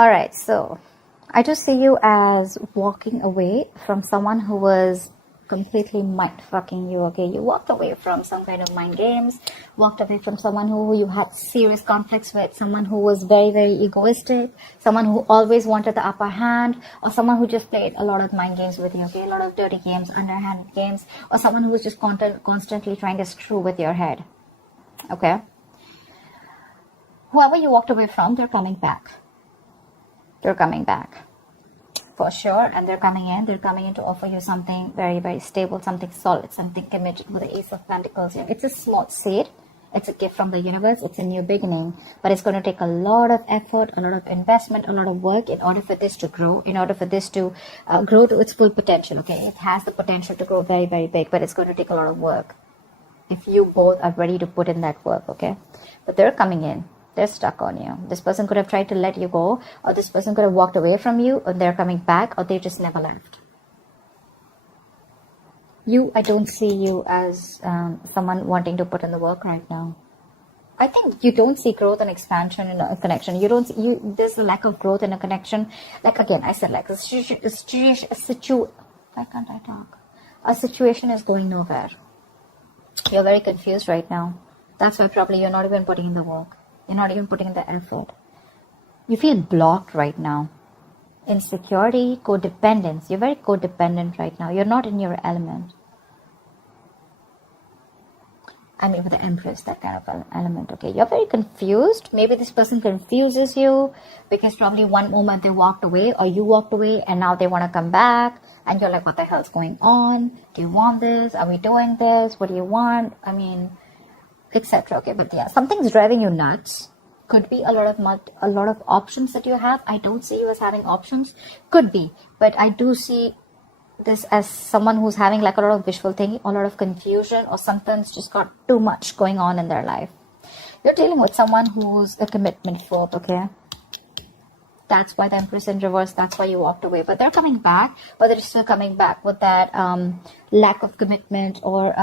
Alright, so I just see you as walking away from someone who was completely mind fucking you. Okay, you walked away from some kind of mind games, walked away from someone who you had serious conflicts with, someone who was very, very egoistic, someone who always wanted the upper hand, or someone who just played a lot of mind games with you. Okay, a lot of dirty games, underhand games, or someone who was just constantly trying to screw with your head. Okay, whoever you walked away from, they're coming back. They're coming back for sure, and they're coming in to offer you something very, very stable, something solid, something committed. With the Ace of Pentacles here, it's a small seed, it's a gift from the universe, it's a new beginning, but it's going to take a lot of effort, a lot of investment, a lot of work in order for this to grow, in order for this to grow to its full potential. Okay, it has the potential to grow very, very big, but it's going to take a lot of work if you both are ready to put in that work. Okay, but they're coming in. They're stuck on you. This person could have tried to let you go, or this person could have walked away from you, or they're coming back, or they just never left. I don't see you as someone wanting to put in the work right now. I think you don't see growth and expansion in a connection. There's a lack of growth in a connection. Like again, I said, like a situation is going nowhere. You're very confused right now. That's why probably you're not even putting in the work. You're not even putting in the effort. You feel blocked right now. Insecurity, codependence. You're very codependent right now. You're not in your element. I mean, with the Empress, that kind of element. Okay, you're very confused. Maybe this person confuses you because probably one moment they walked away, or you walked away, and now they want to come back, and you're like, what the hell's going on? Do you want this? Are we doing this? What do you want? I mean, etc. Okay, but yeah, something's driving you nuts. Could be a lot of options that you have. I don't see you as having options. Could be, but I do see this as someone who's having like a lot of wishful thinking, a lot of confusion, or something's just got too much going on in their life. You're dealing with someone who's a commitment phobe. Okay, that's why the Empress in reverse. That's why you walked away. But they're coming back, but they're still coming back with that lack of commitment, or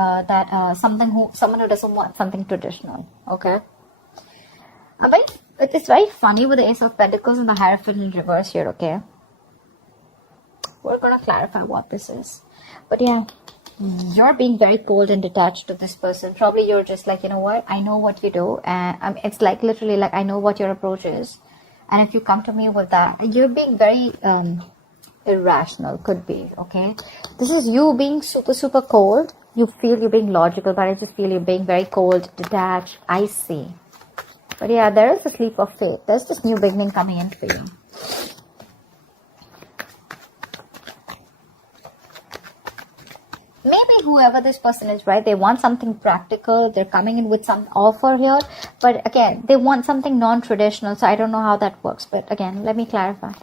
someone who doesn't want something traditional. Okay, but it's very funny with the Ace of Pentacles and the Hierophant in reverse here. Okay, we're gonna clarify what this is. But yeah, you're being very cold and detached to this person. Probably you're just like, you know what? I know what you do, and it's like literally like I know what your approach is. And if you come to me with that, you're being very irrational, could be, okay? This is you being super, super cold. You feel you're being logical, but I just feel you're being very cold, detached, icy. But yeah, there is a leap of faith. There's this new beginning coming in for you. Maybe whoever this person is, right, they want something practical. They're coming in with some offer here. But again, they want something non-traditional. So I don't know how that works. But again, let me clarify.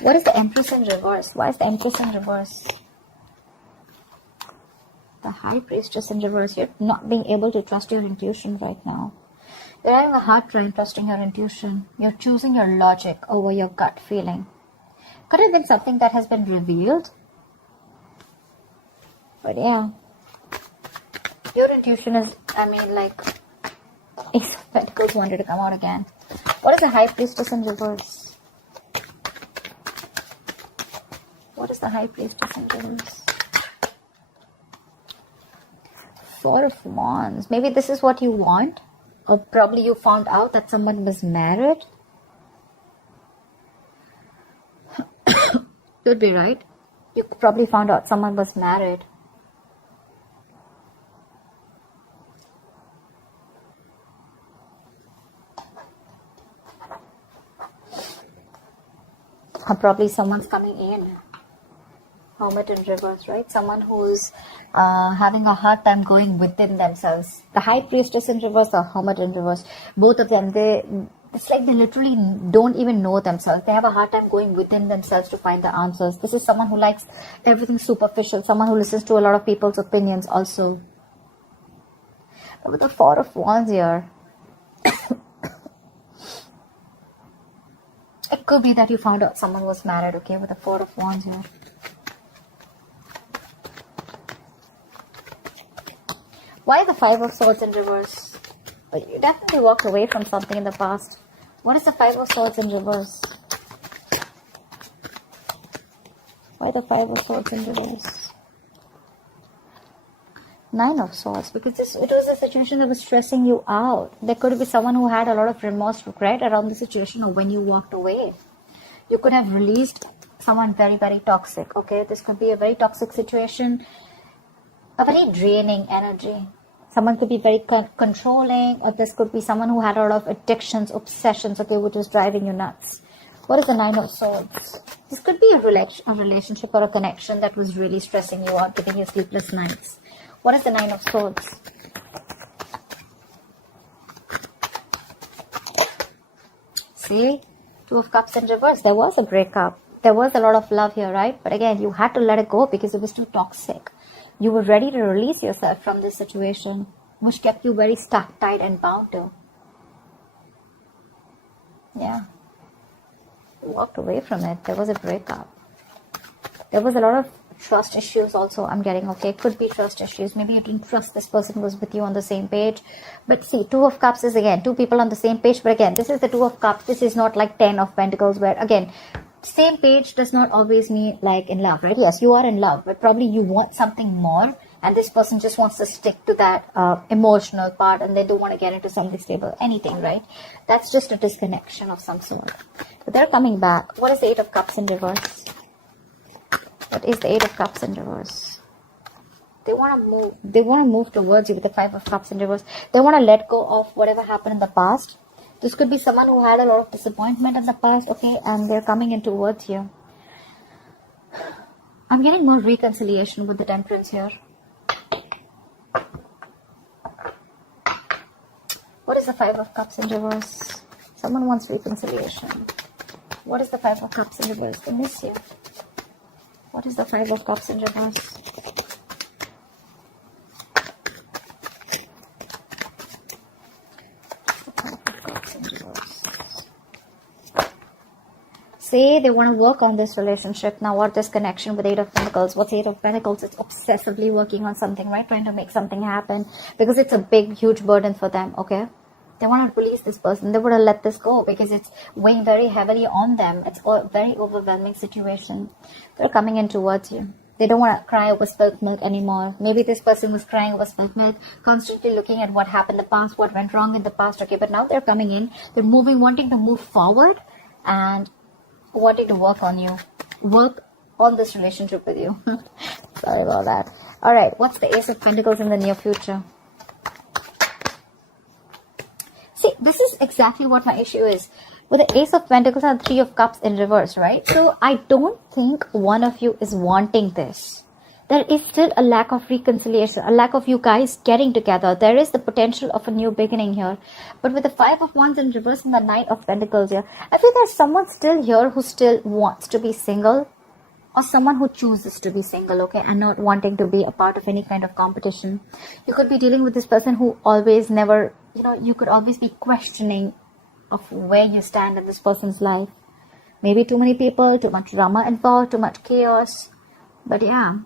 What is the Empress in reverse? Why is the Empress in reverse? The High Priestess in reverse. You're not being able to trust your intuition right now. You're having a hard time trusting your intuition. You're choosing your logic over your gut feeling. Could have been something that has been revealed. But yeah, your intuition is, I mean, like, Ace of Pentacles wanted to come out again. What is the High Priestess in reverse? What is the High Priestess in reverse? Four of Wands. Maybe this is what you want. Or probably you found out that someone was married. Could be, right? You probably found out someone was married. Probably someone's coming in. Hermit in reverse, right? Someone who's having a hard time going within themselves. The High Priestess in reverse or Hermit in reverse. Both of them, it's like they literally don't even know themselves. They have a hard time going within themselves to find the answers. This is someone who likes everything superficial. Someone who listens to a lot of people's opinions also. But with the Four of Wands here, it could be that you found out someone was married, okay, with the Four of Wands here. Why the Five of Swords in reverse? But you definitely walked away from something in the past. What is the Five of Swords in reverse? Why the Five of Swords in reverse? Nine of Swords, because it was a situation that was stressing you out. There could be someone who had a lot of remorse, regret around the situation or when you walked away. You could have released someone very, very toxic, okay? This could be a very toxic situation, a very draining energy. Someone could be very controlling, or this could be someone who had a lot of addictions, obsessions, okay, which is driving you nuts. What is the Nine of Swords? This could be a relationship or a connection that was really stressing you out, giving you sleepless nights. What is the Nine of Swords? See? Two of Cups in reverse. There was a breakup. There was a lot of love here, right? But again, you had to let it go because it was too toxic. You were ready to release yourself from this situation, which kept you very stuck, tight, and bound to. Yeah. You walked away from it. There was a breakup. There was a lot of trust issues also, I'm getting, okay? Could be trust issues. Maybe you didn't trust this person who was with you on the same page. But see, Two of Cups is, again, two people on the same page. But again, this is the Two of Cups. This is not like 10 of Pentacles where, again, same page does not always mean like in love, right? Yes, you are in love, but probably you want something more. And this person just wants to stick to that emotional part, and they don't want to get into something stable, anything, right? That's just a disconnection of some sort. But they're coming back. What is the Eight of Cups in reverse? What is the Eight of Cups in reverse? They want to move. They want to move towards you with the Five of Cups in reverse. They want to let go of whatever happened in the past. This could be someone who had a lot of disappointment in the past, okay? And they're coming in towards you. I'm getting more reconciliation with the Temperance here. What is the Five of Cups in reverse? Someone wants reconciliation. What is the Five of Cups in reverse? They miss you. What is the Five of Cups in reverse? Say they want to work on this relationship now, or this connection with Eight of Pentacles. What's Eight of Pentacles? It's obsessively working on something, right? Trying to make something happen because it's a big, huge burden for them, okay? They want to release this person. They want to let this go because it's weighing very heavily on them. It's a very overwhelming situation. They're coming in towards you. They don't want to cry over spilt milk anymore. Maybe this person was crying over spilt milk, constantly looking at what happened in the past, what went wrong in the past, okay? But now they're coming in. They're moving, wanting to move forward and wanting to work on you. Work on this relationship with you. Sorry about that. Alright, what's the Ace of Pentacles in the near future? See, this is exactly what my issue is. With the Ace of Pentacles and Three of Cups in reverse, right? So, I don't think one of you is wanting this. There is still a lack of reconciliation, a lack of you guys getting together. There is the potential of a new beginning here. But with the Five of Wands in reverse and the Knight of Pentacles here, I feel there's someone still here who still wants to be single. Or someone who chooses to be single, okay, and not wanting to be a part of any kind of competition. You could be dealing with this person who always never, you could always be questioning of where you stand in this person's life. Maybe too many people, too much drama involved, too much chaos. But yeah,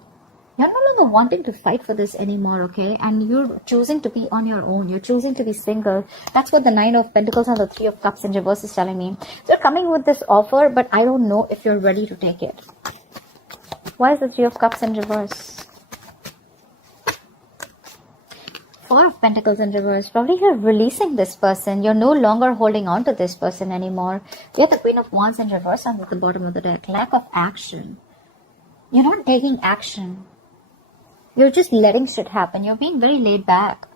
you're no longer wanting to fight for this anymore, okay? And you're choosing to be on your own. You're choosing to be single. That's what the Nine of Pentacles and the Three of Cups in reverse is telling me. So you're coming with this offer, but I don't know if you're ready to take it. Why is the Three of Cups in reverse? Four of Pentacles in reverse. Probably you're releasing this person. You're no longer holding on to this person anymore. We have the Queen of Wands in reverse and at the bottom of the deck. Lack of action. You're not taking action. You're just letting shit happen. You're being very laid back.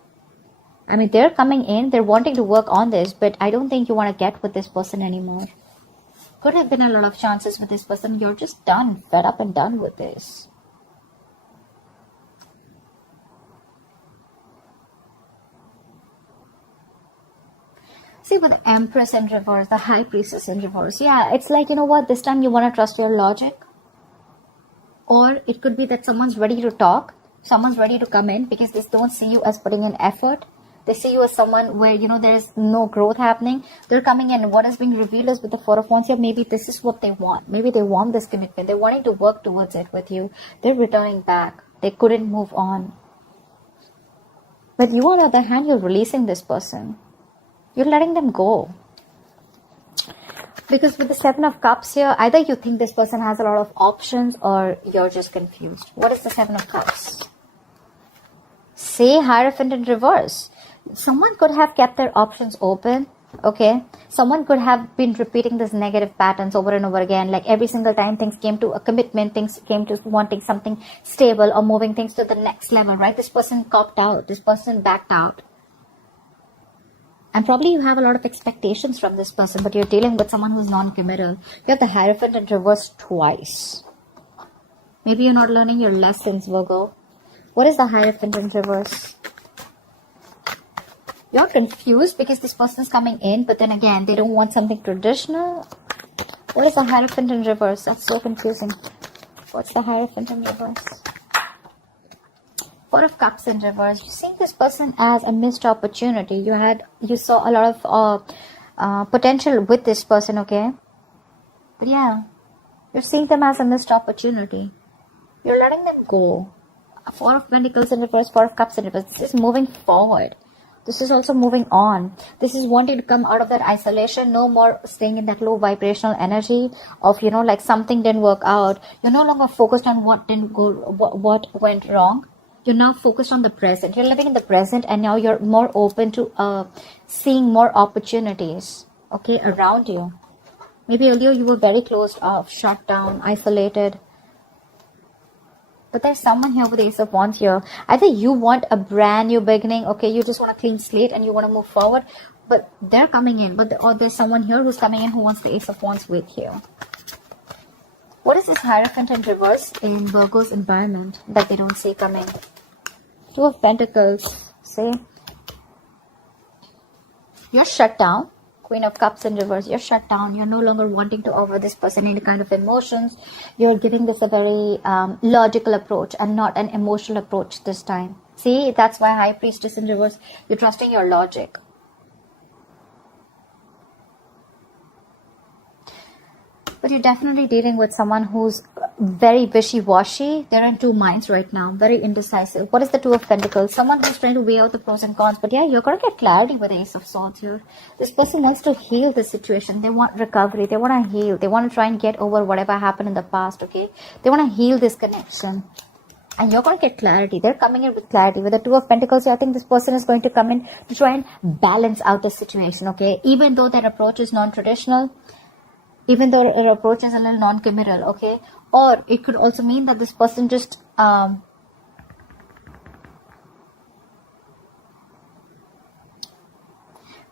I mean, they're coming in. They're wanting to work on this. But I don't think you want to get with this person anymore. Could have been a lot of chances with this person. You're just done, fed up and done with this. See, with the Empress in reverse, the High Priestess in reverse. Yeah, it's like, you know what, this time you want to trust your logic. Or it could be that someone's ready to talk. Someone's ready to come in because they don't see you as putting in effort. They see you as someone where, there's no growth happening. They're coming in. What is being revealed is with the Four of Wands here, maybe this is what they want. Maybe they want this commitment. They're wanting to work towards it with you. They're returning back. They couldn't move on. But you, on the other hand, you're releasing this person. You're letting them go. Because with the Seven of Cups here, either you think this person has a lot of options or you're just confused. What is the Seven of Cups? Say Hierophant in reverse. Someone could have kept their options open. Okay, someone could have been repeating this negative patterns over and over again, like every single time things came to a commitment, things came to wanting something stable or moving things to the next level, right? This person cocked out, this person backed out, and probably you have a lot of expectations from this person, but you're dealing with someone who's non-committal. You have the Hierophant in reverse twice. Maybe you're not learning your lessons, Virgo. What is the Hierophant in reverse? You're confused because this person is coming in, but then again, they don't want something traditional. What is the Hierophant in reverse? That's so confusing. What's the Hierophant in reverse? Four of Cups in reverse. You see this person as a missed opportunity. You saw a lot of potential with this person, okay? But yeah, you're seeing them as a missed opportunity. You're letting them go. Four of Pentacles in reverse, Four of Cups in reverse. This is moving forward. This is also moving on. This is wanting to come out of that isolation. No more staying in that low vibrational energy of, like something didn't work out. You're no longer focused on what didn't go, what went wrong. You're now focused on the present. You're living in the present, and now you're more open to seeing more opportunities, okay, around you. Maybe earlier you were very closed off, shut down, isolated. But there's someone here with the Ace of Wands here. Either you want a brand new beginning, okay, you just want a clean slate and you want to move forward, but they're coming in. Or there's someone here who's coming in who wants the Ace of Wands with you. What is this Hierophant in reverse in Virgo's environment that they don't see coming? Two of Pentacles. Say, you're shut down. Queen of Cups in reverse, you're shut down. You're no longer wanting to offer this person any kind of emotions. You're giving this a very logical approach and not an emotional approach this time. See, that's why High Priestess in reverse, you're trusting your logic. But you're definitely dealing with someone who's very wishy-washy. They're in two minds right now, very indecisive. What is the Two of Pentacles? Someone who's trying to weigh out the pros and cons. But yeah, you're going to get clarity with the Ace of Swords here. This person wants to heal the situation. They want recovery. They want to heal. They want to try and get over whatever happened in the past, okay? They want to heal this connection. And you're going to get clarity. They're coming in with clarity. With the Two of Pentacles, I think this person is going to come in to try and balance out the situation, okay? Even though their approach is non-traditional, even though their approach is a little non-committal, okay? Or it could also mean that this person just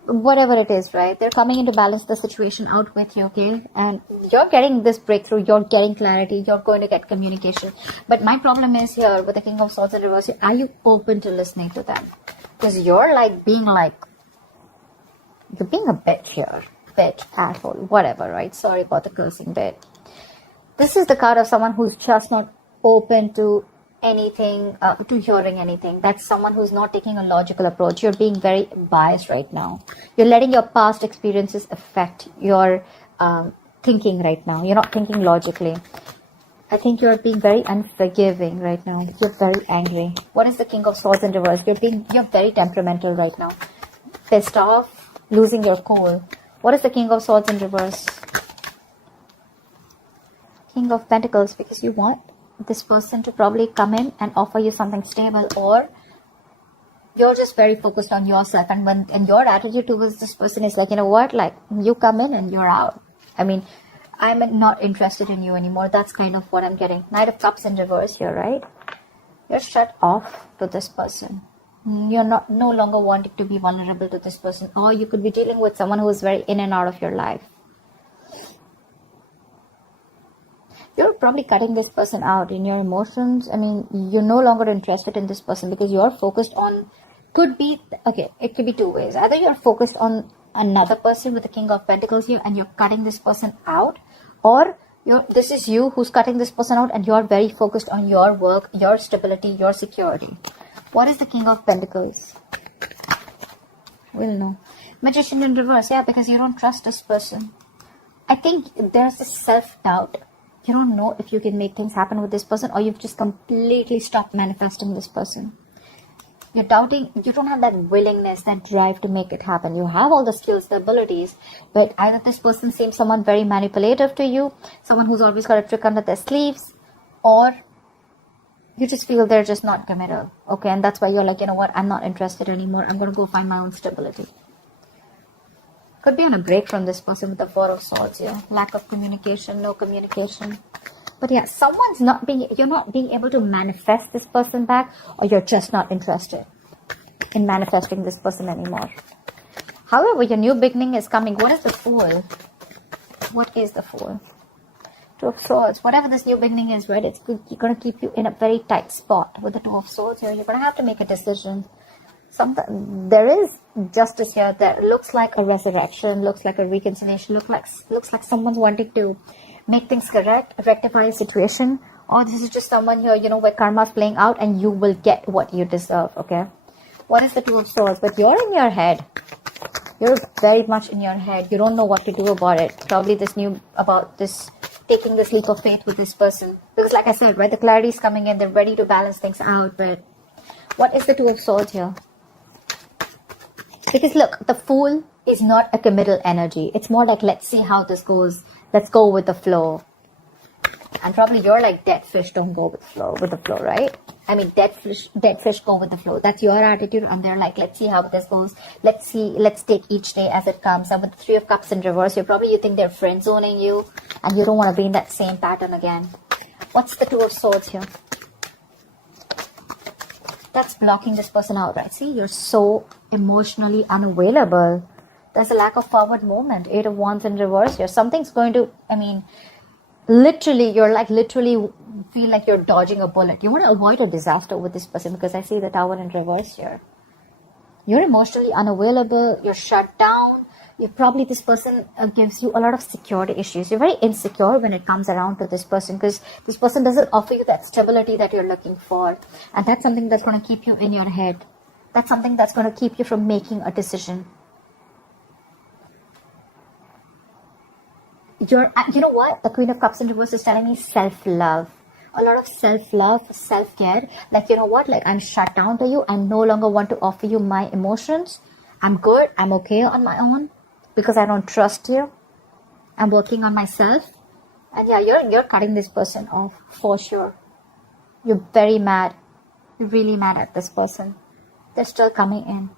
whatever it is, right? They're coming in to balance the situation out with you, okay? And you're getting this breakthrough, you're getting clarity, you're going to get communication. But my problem is here with the King of Swords in reverse, are you open to listening to them? Because you're being a bitch here. Bitch, asshole, whatever, right? Sorry about the cursing bit. This is the card of someone who's just not open to anything, to hearing anything. That's someone who's not taking a logical approach. You're being very biased right now. You're letting your past experiences affect your thinking right now. You're not thinking logically. I think you're being very unforgiving right now. You're very angry. What is the King of Swords in reverse? You're very temperamental right now. Pissed off, losing your cool. What is the King of Swords in reverse? King of Pentacles, because you want this person to probably come in and offer you something stable, or you're just very focused on yourself, and your attitude towards this person is like, you know what, like, you come in and you're out. I mean, I'm not interested in you anymore. That's kind of what I'm getting. Knight of Cups in reverse here, right? You're shut off to this person. You're no longer wanting to be vulnerable to this person, or you could be dealing with someone who is very in and out of your life. You're probably cutting this person out in your emotions. I mean, you're no longer interested in this person because you're focused on, it could be two ways. Either you're focused on another person with the King of Pentacles here and you're cutting this person out, or this is you who's cutting this person out and you're very focused on your work, your stability, your security. What is the King of Pentacles? We'll know. Magician in reverse, yeah, because you don't trust this person. I think there's this self-doubt. You don't know if you can make things happen with this person, or you've just completely stopped manifesting this person. You're doubting, you don't have that willingness, that drive to make it happen. You have all the skills, the abilities, but either this person seems someone very manipulative to you, someone who's always got a trick under their sleeves, or you just feel they're just not committed. Okay, and that's why you're like, you know what, I'm not interested anymore. I'm going to go find my own stability. Could be on a break from this person with the Four of Swords here. Lack of communication, no communication. But yeah, you're not being able to manifest this person back, or you're just not interested in manifesting this person anymore. However, your new beginning is coming. What is the Fool? What is the Fool? Two of Swords. Whatever this new beginning is, right? It's going to keep you in a very tight spot with the Two of Swords here. You're going to have to make a decision. There is justice here. That looks like a resurrection, looks like a reconciliation, looks like someone's wanting to make things correct, rectify a situation, or this is just someone here, you know, where karma's playing out and you will get what you deserve. Okay, what is the Two of Swords? But you're in your head. You're very much in your head. You don't know what to do about it. Probably taking this leap of faith with this person, because like I said, right, the clarity is coming in. They're ready to balance things out. But what is the Two of Swords here? Because look, the Fool is not a committal energy. It's more like, let's see how this goes. Let's go with the flow. And probably you're like, dead fish don't go with the flow, right? I mean, dead fish go with the flow. That's your attitude. And they're like, let's see how this goes. Let's take each day as it comes. And with the Three of Cups in reverse, you think they're friend zoning you, and you don't want to be in that same pattern again. What's the Two of Swords here? That's blocking this person out, right? See, you're so emotionally unavailable. There's a lack of forward movement. Eight of Wands in reverse here. Something's going to, I mean, literally feel like you're dodging a bullet. You want to avoid a disaster with this person, because I see the Tower in reverse here. You're emotionally unavailable. You're shut down. This person gives you a lot of security issues. You're very insecure when it comes around to this person, because this person doesn't offer you that stability that you're looking for. And that's something that's going to keep you in your head. That's something that's going to keep you from making a decision. You know what? The Queen of Cups in reverse is telling me self-love. A lot of self-love, self-care. Like, you know what? Like, I'm shut down to you. I no longer want to offer you my emotions. I'm good. I'm okay on my own, because I don't trust you. I'm working on myself. And yeah, you're cutting this person off for sure. You're very mad. You're really mad at this person. They're still coming in.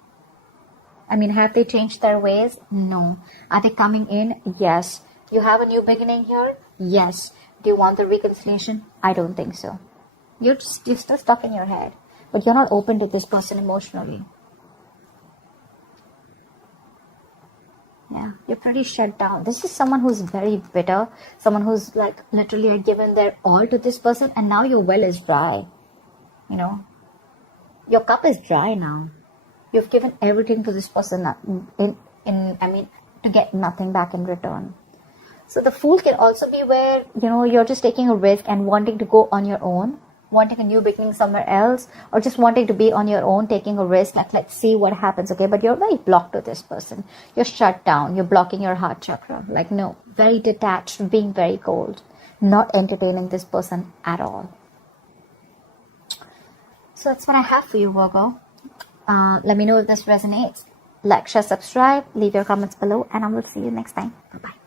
I mean, have they changed their ways? No. Are they coming in? Yes. You have a new beginning here? Yes. Do you want the reconciliation? I don't think so. You're still stuck in your head. But you're not open to this person emotionally. Yeah, you're pretty shut down. This is someone who's very bitter. Someone who's like literally given their all to this person, and now your well is dry. You know, your cup is dry now. You've given everything to this person to get nothing back in return. So the Fool can also be where, you know, you're just taking a risk and wanting to go on your own, wanting a new beginning somewhere else, or just wanting to be on your own, taking a risk, like, let's see what happens, okay? But you're very blocked to this person. You're shut down. You're blocking your heart chakra. Like, no, very detached, being very cold, not entertaining this person at all. So that's what I have for you, Virgo. Let me know if this resonates. Like, share, subscribe, leave your comments below, and I will see you next time. Bye-bye.